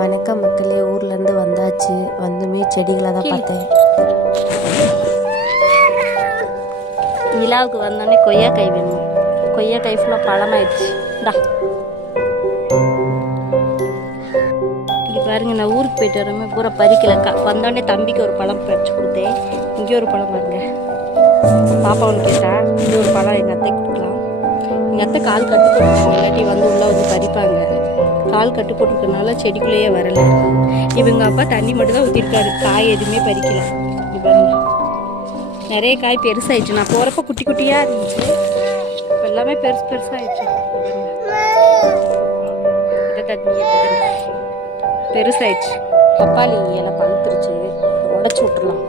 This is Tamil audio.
வணக்கம் மக்களே, ஊர்லேருந்து வந்தாச்சு. வந்துமே செடிகளை தான் பார்த்தேன். நிலாவுக்கு வந்தோடனே கொய்யாக்காய் வேணும். கொய்யாக்காய் ஃபுல்லாக பழமாயிடுச்சு. இங்கே பாருங்க, நான் ஊருக்கு போயிட்டு வரமே பூரா பறிக்கலக்கா. வந்தோடனே தம்பிக்கு ஒரு பழம் பறிச்சு கொடுத்தேன். இங்கே ஒரு பழம் பாருங்க. பாப்பா ஒன்று கேட்டா, இங்கே ஒரு பழம் எங்கள் அத்தை கொடுக்கலாம். எங்கள் அத்தை கால் கட்டு போட்டுருக்காங்க, இல்லாட்டி வந்து உள்ளே வந்து பறிப்பாங்க. கால் கட்டு போட்டிருக்கனால செடிக்குள்ளேயே வரலை. இவங்க அப்பா தண்ணி மட்டும் தான் ஊற்றிருக்காரு, காய் எதுவுமே பறிக்கல. இது பாருங்க, நிறைய காய் பெருசாகிடுச்சு. நான் போகிறப்ப குட்டி குட்டியாக இருந்துச்சு, இப்போ எல்லாமே பெருசு பெருசாகிடுச்சு. பெருசாயிடுச்சு. பப்பாளி இலை பழுத்துருச்சு, உடச்சி விட்டுலாம்.